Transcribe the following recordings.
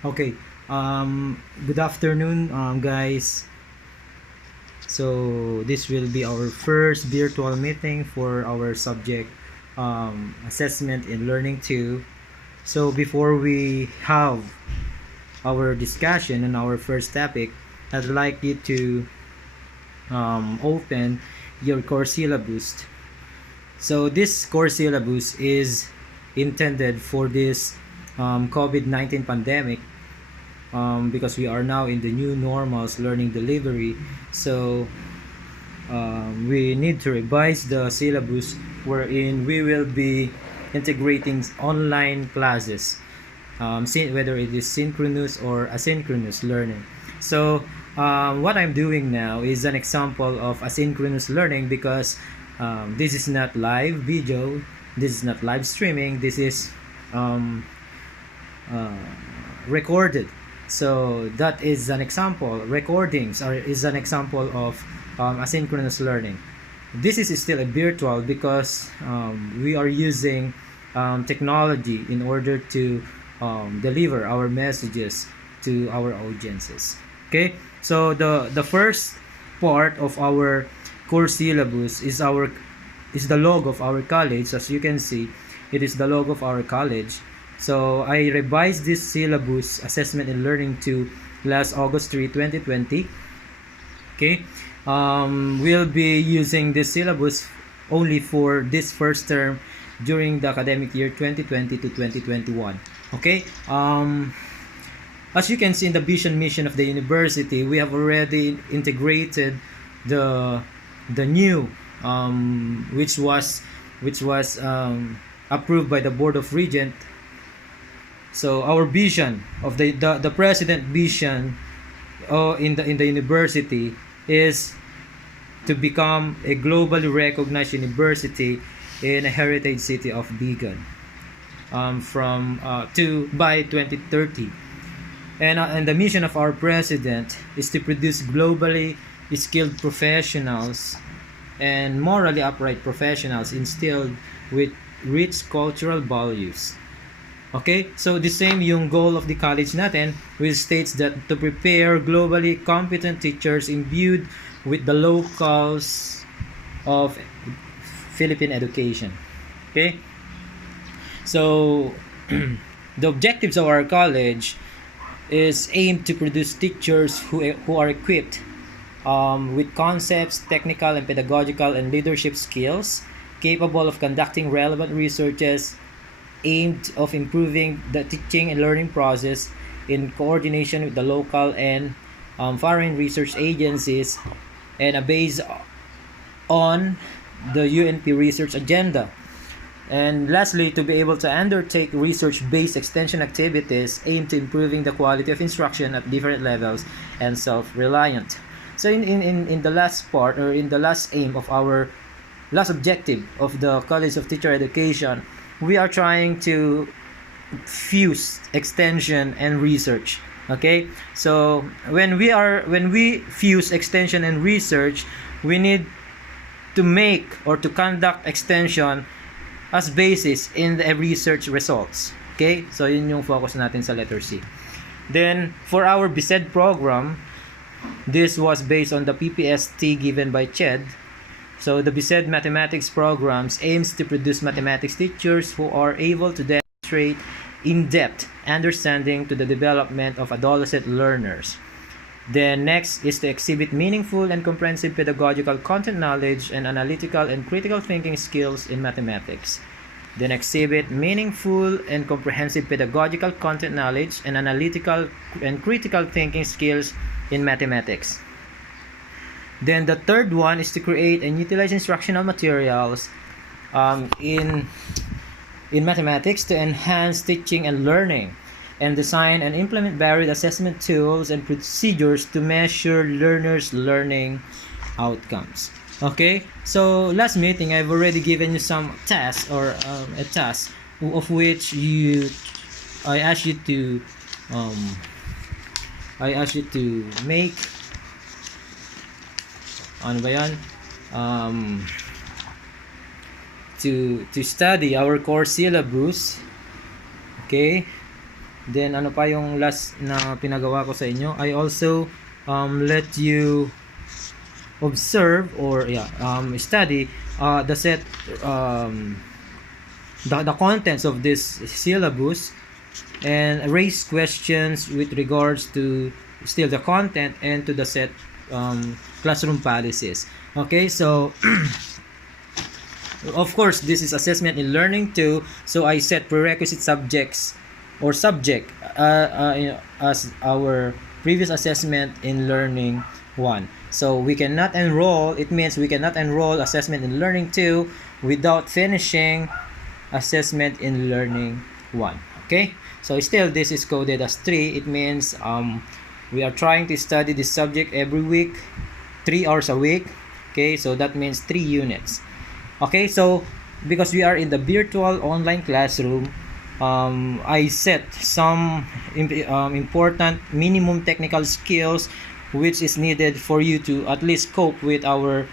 Okay. Good afternoon, guys. So this will be our first virtual meeting for our subject assessment in learning 2. So before we have our discussion on our first topic, I'd like you to open your course syllabus. So this course syllabus is intended for this COVID-19 pandemic, because we are now in the new normals learning delivery. So we need to revise the syllabus wherein we will be integrating online classes, whether it is synchronous or asynchronous learning. So what I'm doing now is an example of asynchronous learning, because this is not live video, this is not live streaming, this is um, uh, recorded. So that is an example. Recordings is an example of asynchronous learning. This is still a virtual because we are using technology in order to deliver our messages to our audiences. Okay, so the first part of our course syllabus is the logo of our college. As you can see, it is the logo of our college. So I revised this syllabus assessment and learning to last August 3, 2020. Okay, we'll be using this syllabus only for this first term during the academic year 2020 to 2021. Okay, as you can see in the vision mission of the university, we have already integrated the new which was approved by the board of regent. So our vision of the president vision in the university is to become a globally recognized university in a heritage city of Bigan, from to by 2030. And the mission of our president is to produce globally skilled professionals and morally upright professionals instilled with rich cultural values. Okay, so the same yung goal of the college natin, which states that to prepare globally competent teachers imbued with the locals of Philippine education. Okay, so the objectives of our college is aimed to produce teachers who are equipped with concepts, technical and pedagogical and leadership skills, capable of conducting relevant researches aimed of improving the teaching and learning process in coordination with the local and foreign research agencies, and based on the UNP research agenda. And lastly, to be able to undertake research-based extension activities aimed to improving the quality of instruction at different levels and self-reliant. So in the last part, or in the last aim of our last objective of the College of Teacher Education, we are trying to fuse extension and research. Okay, so when we fuse extension and research, we need to make or to conduct extension as basis in the research results. Okay, so yun yung focus natin sa letter C. Then for our BSED program, this was based on the PPST given by CHED. So the BSED mathematics programs aims to produce mathematics teachers who are able to demonstrate in-depth understanding to the development of adolescent learners. Then next is to exhibit meaningful and comprehensive pedagogical content knowledge and analytical and critical thinking skills in mathematics. Then exhibit meaningful and comprehensive pedagogical content knowledge and analytical and critical thinking skills in mathematics. Then the third one is to create and utilize instructional materials in mathematics to enhance teaching and learning, and design and implement varied assessment tools and procedures to measure learners' learning outcomes. Okay, so last meeting I've already given you some tasks, or a task of which I asked you to make ano ba yan? To study our core syllabus. Okay, Then ano pa yung last na pinagawa ko sa inyo? I also let you observe or study the set the contents of this syllabus and raise questions with regards to still the content and to the set classroom policies. Okay, so of course this is assessment in learning 2, so I set prerequisite subjects or subject as our previous assessment in learning 1. So we cannot enroll, it means we cannot enroll assessment in learning 2 without finishing assessment in learning 1. Okay, so still this is coded as 3. It means we are trying to study this subject every week, 3 hours a week. Okay, so that means 3 units. Okay, so because we are in the virtual online classroom, I set some important minimum technical skills which is needed for you to at least cope with our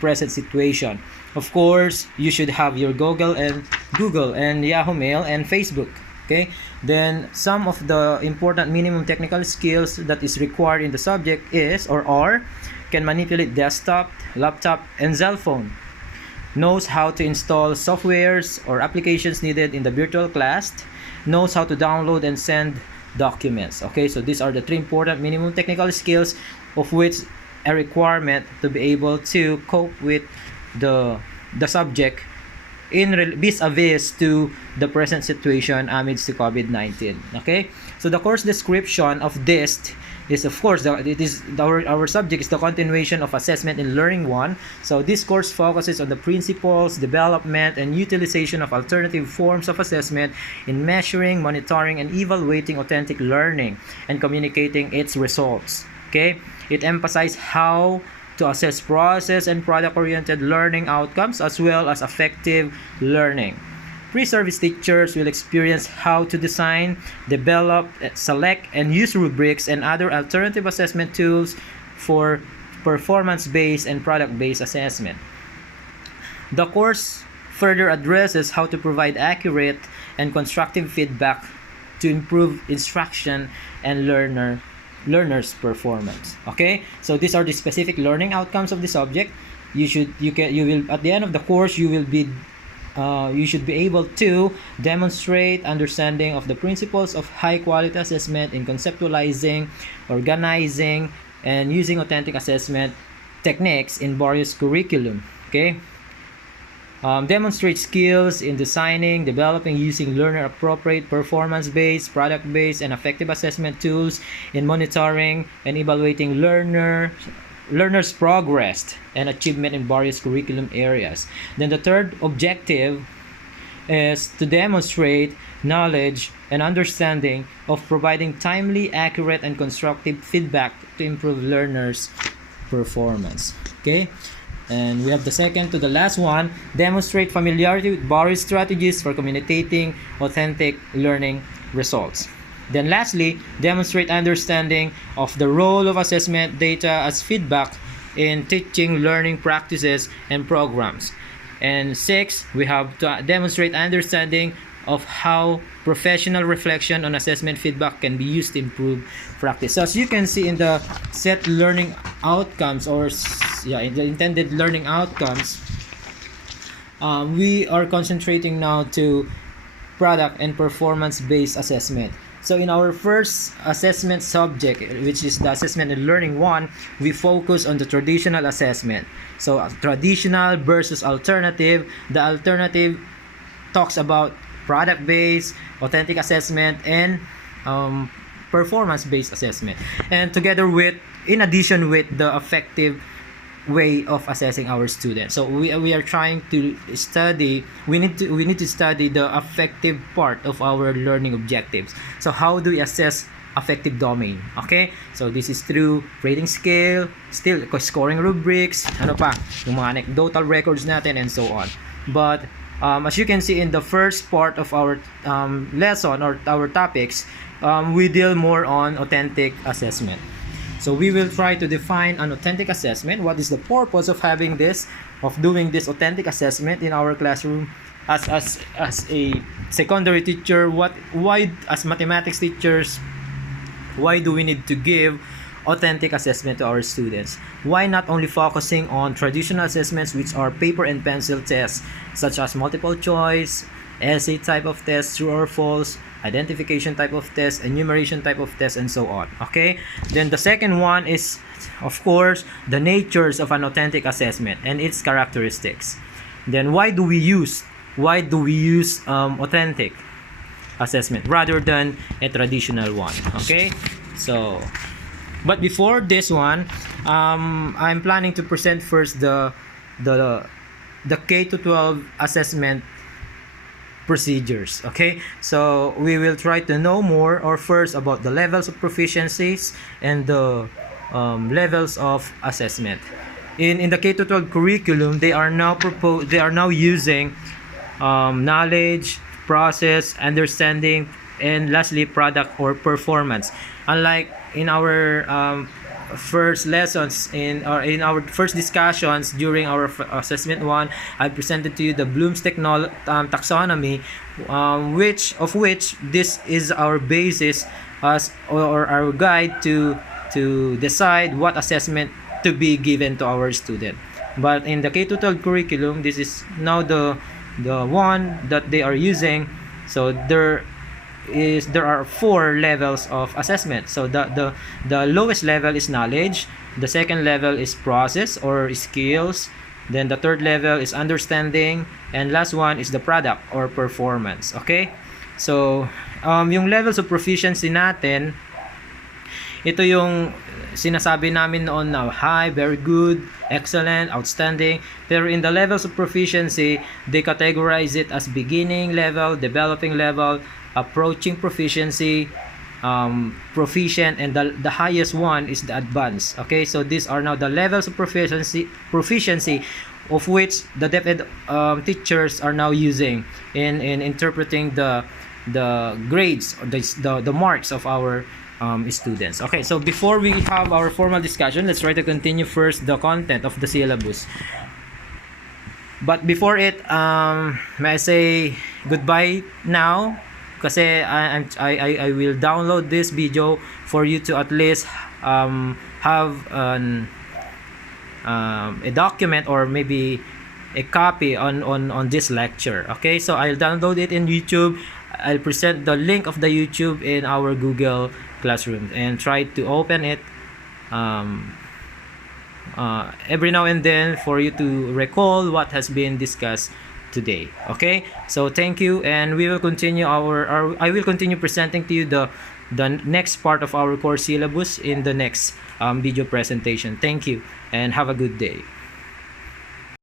present situation. Of course, you should have your Google and Yahoo Mail and Facebook. Okay, then some of the important minimum technical skills that is required in the subject is or are can manipulate desktop, laptop, and cell phone. Knows how to install softwares or applications needed in the virtual class. Knows how to download and send documents. Okay, so these are the 3 important minimum technical skills of which a requirement to be able to cope with the subject in vis-a-vis to the present situation amidst the COVID-19. Okay, so the course description of this is, of course, our subject is the continuation of assessment in learning 1. So this course focuses on the principles, development, and utilization of alternative forms of assessment in measuring, monitoring, and evaluating authentic learning and communicating its results. Okay, it emphasizes how to assess process and product-oriented learning outcomes as well as effective learning. Pre-service teachers will experience how to design, develop, select, and use rubrics and other alternative assessment tools for performance-based and product-based assessment. The course further addresses how to provide accurate and constructive feedback to improve instruction and learner's performance. Okay, so these are the specific learning outcomes of the subject. You will at the end of the course you should be able to demonstrate understanding of the principles of high quality assessment in conceptualizing, organizing, and using authentic assessment techniques in various curriculum. Okay, demonstrate skills in designing, developing, using learner-appropriate, performance-based, product-based, and effective assessment tools in monitoring and evaluating learners' progress and achievement in various curriculum areas. Then the third objective is to demonstrate knowledge and understanding of providing timely, accurate, and constructive feedback to improve learners' performance. Okay? And we have the second to the last one, demonstrate familiarity with various strategies for communicating authentic learning results. Then lastly, demonstrate understanding of the role of assessment data as feedback in teaching learning practices and programs. And 6, we have to demonstrate understanding of how professional reflection on assessment feedback can be used to improve practice. So as you can see in the set learning outcomes in the intended learning outcomes, we are concentrating now to product and performance-based assessment. So in our first assessment subject, which is the assessment in learning 1, we focus on the traditional assessment. So traditional versus alternative. The alternative talks about product-based, authentic assessment, and performance-based assessment. And together with, in addition with the effective way of assessing our students. So we are trying to study, we need to study the affective part of our learning objectives. So how do we assess affective domain? Okay, so this is through rating scale, still scoring rubrics, ano pa, yung mga anecdotal records natin, and so on. But as you can see in the first part of our lesson or our topics, we deal more on authentic assessment. So we will try to define an authentic assessment. What is the purpose of having this, of doing this authentic assessment in our classroom? as a secondary teacher, why as mathematics teachers, why do we need to give authentic assessment to our students? Why not only focusing on traditional assessments, which are paper and pencil tests, such as multiple choice, essay type of test, true or false, identification type of test, enumeration type of test, and so on. Okay, then the second one is, of course, the natures of an authentic assessment and its characteristics. Then why do we use authentic assessment rather than a traditional one? Okay, so but before this one, I'm planning to present first the K to 12 assessment procedures. Okay, so we will try to know more or first about the levels of proficiencies and the levels of assessment. In the K to 12 curriculum, they are now using knowledge, process, understanding, and lastly product or performance. Unlike in our first lessons in our first discussions during our assessment 1, I presented to you the Bloom's taxonomy, which this is our basis as or our guide to decide what assessment to be given to our student. But in the K-12 curriculum, this is now the one that they are using. So there are 4 levels of assessment. So the lowest level is knowledge, the second level is process or skills, then the third level is understanding, and last one is the product or performance. Okay, so yung levels of proficiency natin, ito yung sinasabi namin noon na high, very good, excellent, outstanding. Pero in the levels of proficiency, they categorize it as beginning level, developing level, approaching proficiency, proficient, and the highest one is the advanced. Okay, so these are now the levels of proficiency of which the DepEd teachers are now using in interpreting the grades or the marks of our students. Okay, so before we have our formal discussion, let's try to continue first the content of the syllabus. But before it, may I say goodbye now? Kasi I will download this video for you to at least have a document or maybe a copy on this lecture. Okay, so I'll download it in YouTube. I'll present the link of the YouTube in our Google Classroom and try to open it every now and then for you to recall what has been discussed today. Okay, so thank you, and we will continue I will continue presenting to you the next part of our course syllabus in the next video presentation. Thank you and have a good day.